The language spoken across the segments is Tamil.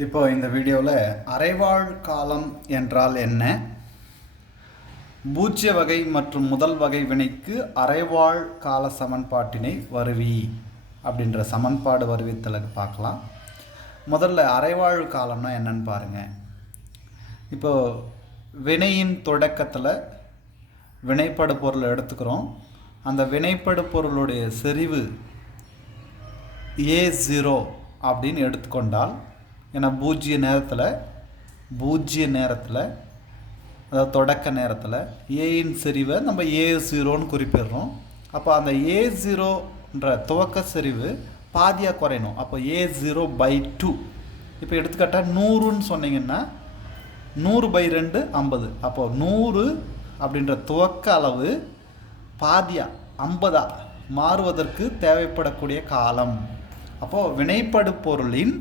இப்போ இந்த வீடியோவில் அரைவாழ் காலம் என்றால் என்ன, பூஜ்ய வகை மற்றும் முதல் வகை வினைக்கு அரைவாழ் கால சமன்பாட்டினை வருவி அப்படின்ற சமன்பாடு வருவித்தலுக்கு பார்க்கலாம். முதல்ல அரைவாழ் காலம்னா என்னன்னு பாருங்கள். இப்போது வினையின் தொடக்கத்தில் வினைப்படு பொருளை எடுத்துக்கிறோம். அந்த வினைப்படு பொருளுடைய செறிவு A0 அப்படின்னு எடுத்துக்கொண்டால், ஏன்னா பூஜ்ய நேரத்தில் அதாவது தொடக்க நேரத்தில் ஏயின் செறிவை நம்ம A0ன்னு குறிப்பிடுறோம். அப்போ அந்த A0ன்ற துவக்க செறிவு பாதியாக குறையணும். அப்போ A0/2. இப்போ எடுத்துக்காட்டால் 100ன்னு சொன்னீங்கன்னா 100/2 50. அப்போது 100 அப்படின்ற துவக்க அளவு பாதியாக 50 மாறுவதற்கு தேவைப்படக்கூடிய காலம். அப்போது வினைப்படு பொருளின்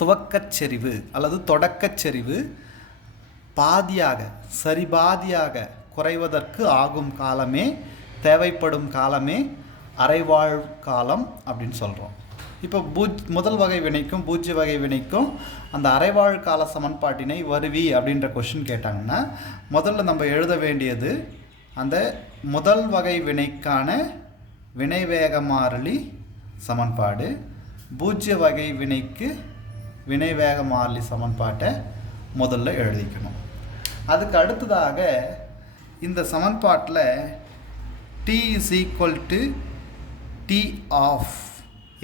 துவக்கச் செறிவு அல்லது தொடக்கச் செறிவு பாதியாக சரிபாதியாக குறைவதற்கு ஆகும் காலமே, தேவைப்படும் காலமே அரைவாழ் காலம் அப்படின்னு சொல்கிறோம். இப்போ முதல் வகை வினைக்கும் பூஜ்ய வகை வினைக்கும் அந்த அரைவாழ் கால சமன்பாட்டினை வருவி அப்படின்ற கொஷின் கேட்டாங்கன்னா, முதல்ல நம்ம எழுத வேண்டியது அந்த முதல் வகை வினைக்கான வினைவேக மாறிலி சமன்பாடு, பூஜ்ய வகை வினைக்கு வினைவேக மாறிலி சமன்பாட்டை முதல்ல எழுதிக்கணும். அதுக்கு அடுத்ததாக இந்த சமன்பாட்டில் t = t ஆஃப்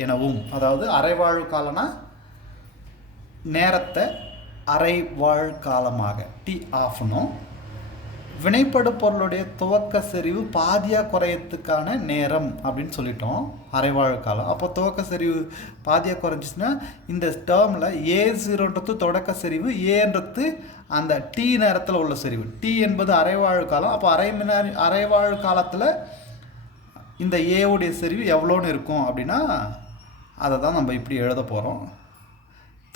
எனவும், அதாவது அரைவாழ் காலம்னா நேரத்தை அரைவாழ் காலமாக t ஆஃப்னும், வினைப்படு பொருளுடைய துவக்க செறிவு பாதியாக குறையத்துக்கான நேரம் அப்படின்னு சொல்லிட்டோம் அரைவாழ் காலம். அப்போ துவக்க செறிவு பாதியாக குறைஞ்சிச்சுன்னா இந்த டேர்மில் A0ன்றது தொடக்க செறிவு, ஏன்றது அந்த டி நேரத்தில் உள்ள செறிவு. டி என்பது அரைவாழ் காலம். அப்போ அரைவாழ் காலத்தில் இந்த ஏவுடைய செறிவு எவ்வளோன்னு இருக்கும் அப்படின்னா அதை தான் நம்ம இப்படி எழுத போகிறோம்.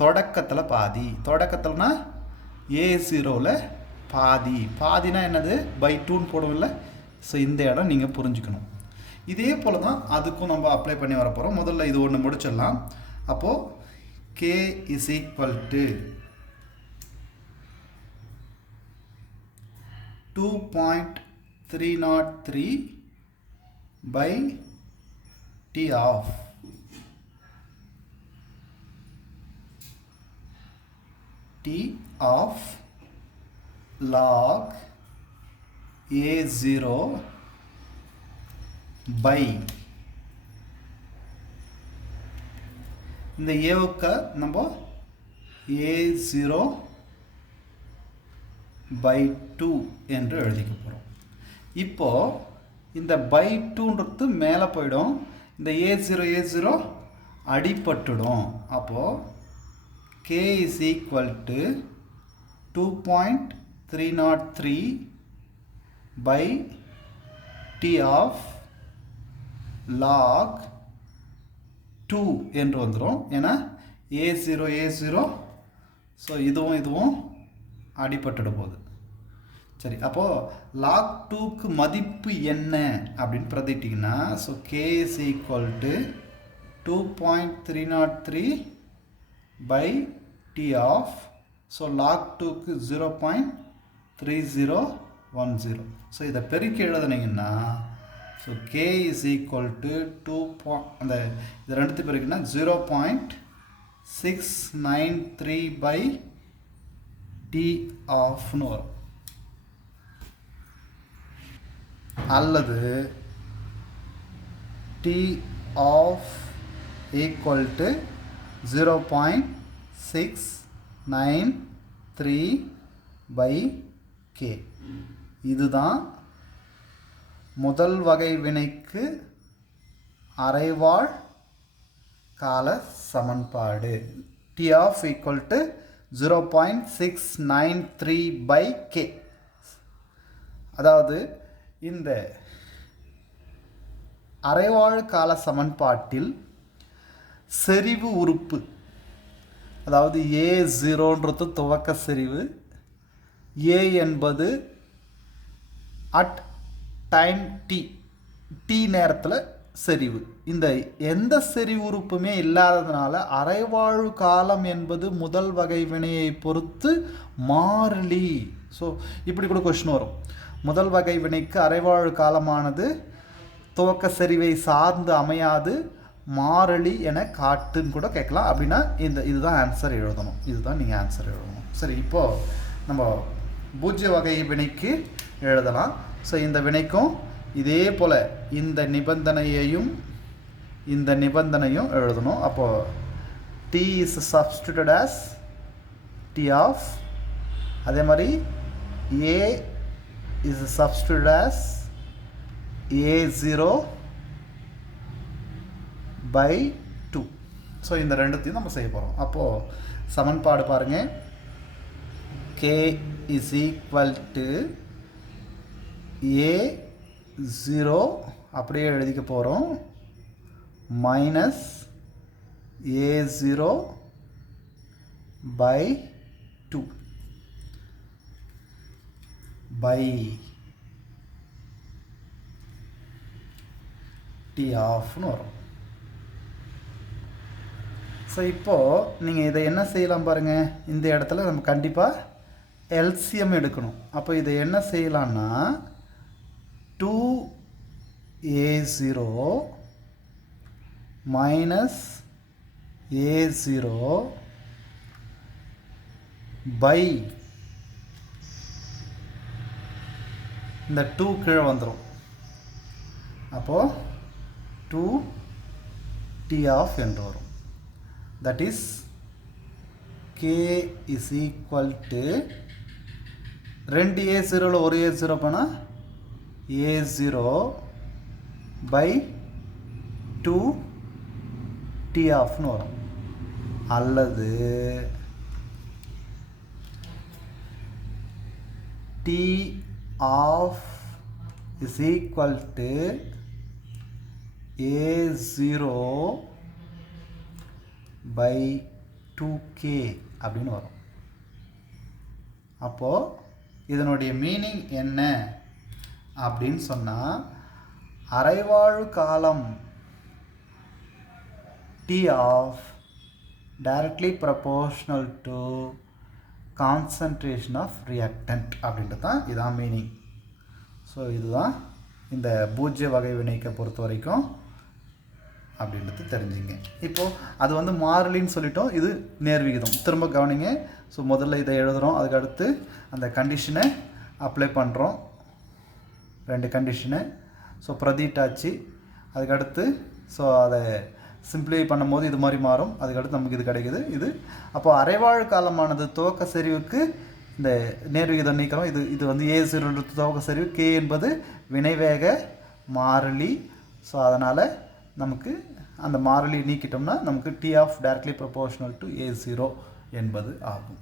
தொடக்கத்தில் பாதி, தொடக்கத்தில்னா A0வில் பாதினா என்னது, /2ன்னு போடுவோம்ல. ஸோ இந்த இடம் நீங்கள் புரிஞ்சுக்கணும். இதே போல் தான் அதுக்கும் நம்ம அப்ளை பண்ணி வர போகிறோம். முதல்ல இது ஒன்று முடிச்சிடலாம். அப்போது K = 2.303/t of log A0 by இந்த ஏவுக்கு நம்ம A0/2 என்று எழுதிக்க போகிறோம். இப்போது இந்த /2ன்றது மேலே போயிடும், இந்த A0 அடிபட்டுடும். அப்போது K = 2.303/t ஆஃப் log 2 என்று வந்துடும். ஏன்னா A0 ஸோ இதுவும் அடிபட்டுட போகுது. சரி, அப்போது log 2க்கு மதிப்பு என்ன அப்படின்னு பிரதிட்டிங்கன்னா, so K = 2.303/t of, so log 2க்கு 0.3010. ஸோ இதை பெருக்கி எழுதுனீங்கன்னா, ஸோ K = அந்த இது ரெண்டுத்து பெருக்குன்னா 0.693/t ஆஃப்னு வரும். அல்லது t ஆஃப் = 0.693/k. இதுதான் முதல் வகை வினைக்கு அரைவாழ் கால சமன்பாடு. t half = 0.693/k. அதாவது இந்த அரைவாழ் கால சமன்பாட்டில் செறிவு உறுப்பு, அதாவது A0ன்றது துவக்க செறிவு, A என்பது அட் டைம் t நேரத்தில் செறிவு. இந்த எந்த செறிவுறுப்புமே இல்லாததுனால அரைவாழ்வு காலம் என்பது முதல் வகை வினையை பொறுத்து மாறிலி. ஸோ இப்படி கூட கொஸ்டின் வரும். முதல் வகை வினைக்கு அரைவாழ்வு காலமானது துவக்க செறிவை சார்ந்து அமையாது, மாறிலி என காட்டுன்னு கூட கேட்கலாம். அப்படின்னா இதுதான் ஆன்சர் எழுதணும். இதுதான் நீங்கள் ஆன்சர் எழுதணும். சரி, இப்போது நம்ம பூஜ்ய வகை வினைக்கு எழுதலாம். ஸோ இந்த வினைக்கும் இதே போல் இந்த நிபந்தனையும் எழுதணும். அப்போது T is substituted as T of, அதே மாதிரி A is substituted as A0 by 2. So இந்த ரெண்டுத்தையும் நம்ம செய்ய போகிறோம். அப்போது சமன்பாடு பாருங்கள். K is equal to A0 அப்படியே எழுதிக்க போகிறோம், minus A0 by 2 by T ஆஃப்னு வரும். ஸோ இப்போது நீங்கள் இதை என்ன செய்யலாம் பாருங்கள். இந்த இடத்துல நம்ம கண்டிப்பாக எல்சிஎம் எடுக்கணும். அப்போ இதை என்ன செய்யலான்னா 2A0 மைனஸ் A0 பை இந்த 2 கீழே வந்துடும். அப்போது 2T ஆஃப் என்று வரும். That is K is equal to 2 A0ல் ஒரு A0 போனால் A0 by 2T ஆஃப்னு வரும். அல்லது T half is equal to A0 by 2K அப்படின்னு வரும். அப்போது இதனுடைய மீனிங் என்ன அப்படின்னு சொன்னால், அரைவாழ்வு காலம் T half directly proportional to concentration of reactant அப்படின்றது தான் இதான் மீனிங். ஸோ இதுதான் இந்த பூஜ்ய வகை வினைக்கை பொறுத்த வரைக்கும் அப்படின்றது தெரிஞ்சுங்க. இப்போது அது வந்து மாறிலின்னு சொல்லிட்டோம், இது நேர்விகிதம். திரும்ப கவனிங்க. ஸோ முதல்ல இதை எழுதுகிறோம், அதுக்கடுத்து அந்த கண்டிஷனை அப்ளை பண்ணுறோம், 2 கண்டிஷனு. ஸோ பிரதிட்டாச்சு. அதுக்கடுத்து ஸோ அதை சிம்பிளிஃபை பண்ணும்போது இது மாதிரி மாறும். அதுக்கடுத்து நமக்கு இது கிடைக்குது. இது அப்போ அரைவாழ்வு காலமானது துவக்க செறிவுக்கு இந்த நேர்விகிதம் நீக்கிறோம். இது வந்து A0 துவக்க செறிவு, K என்பது வினைவேக மாறிலி. ஸோ அதனால் நமக்கு அந்த மாறிலி நீக்கிட்டோம்னா நமக்கு T half directly proportional to A0 என்பது ஆகும்.